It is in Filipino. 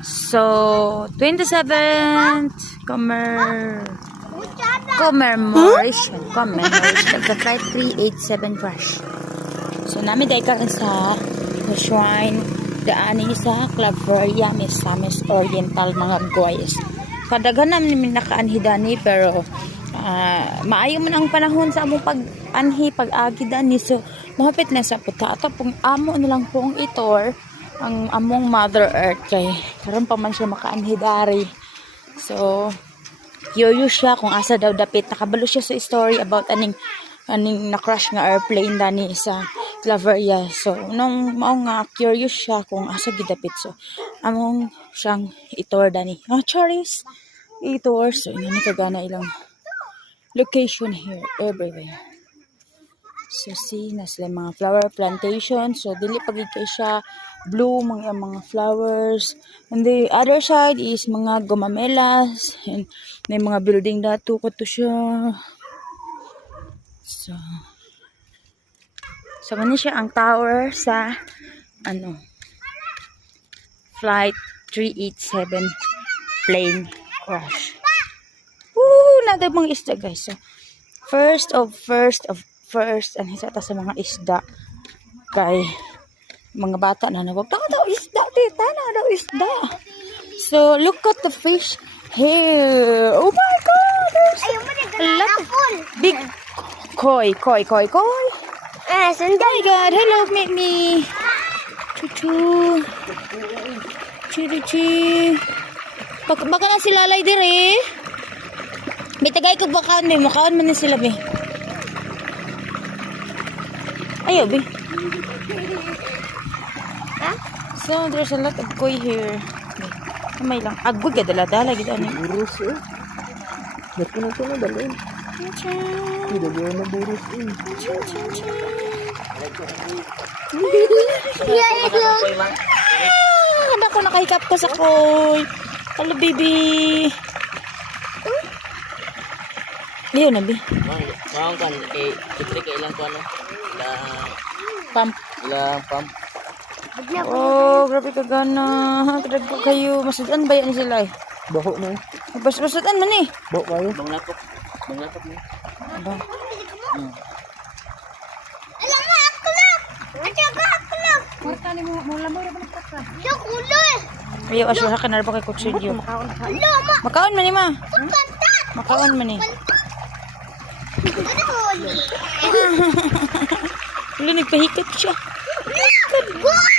So, 27th commemoration of the Flight 387 crash. So, namin dahil ka sa shrine daani sa Club Feria Misamis Oriental mga guys. Kadaghan namin nakaanhidani pero maayo man ang panahon sa among pag-anhi, pag-agi dani. So, mahapit na sa puta. Ato pong amo na lang pong itor ang among Mother Earth kay karon pa man siya makaanhidari. So, curious siya kung asa daw dapit. Nakabalo siya sa story about aning na-crash nga airplane dani sa Claveria. So, nung mao nga curious siya kung asa gidapit. So, among siyang itor dani. Charis itor. So, ina kagana ilang location here everywhere. So, see na sila mga flower plantation. So, dili pagid kay siya blue mga flowers. And the other side is mga gumamelas and may mga building dato ko to siya. So mani siya ang tower sa Flight 387 plane crash. Woo! Nada mga isda guys. So first and isa ta sa mga isda kay mga bata na nawag daw isda tita na daw isda. So look at the fish here. Oh my god, there's a lot of big koi. Oh my god, hello me chuchu chirichi baka na sila lay dire may tagay ko bakaon may makaon man na sila be. Ayaw be. So there's a lot of koi here. May lang agwag ka dala-dala gid ani burus eh. Dako na to na dalin. Hindi daw na burus eh. Handa ko nakahikap ko sa koi. Hello baby. Ayaw na be. Mau kan kitri ka ilang kuano? Pump. Pump. Oh, grabe ka gana. Kadag ko kayo. Masudan ba yan sila eh? Baho na eh. Masudan man eh. Baho kayo. Banglapok mo. Aba. Alam mo, aklap! Aklap! Marta ni mo lamay ra balik ka. Yung kulay! Ayaw asya ka na ba kay kutsilyo. Alam mo, Makaon man ni ma. pantat! Makaon man ni. Wala nagpahikat siya. Good boy!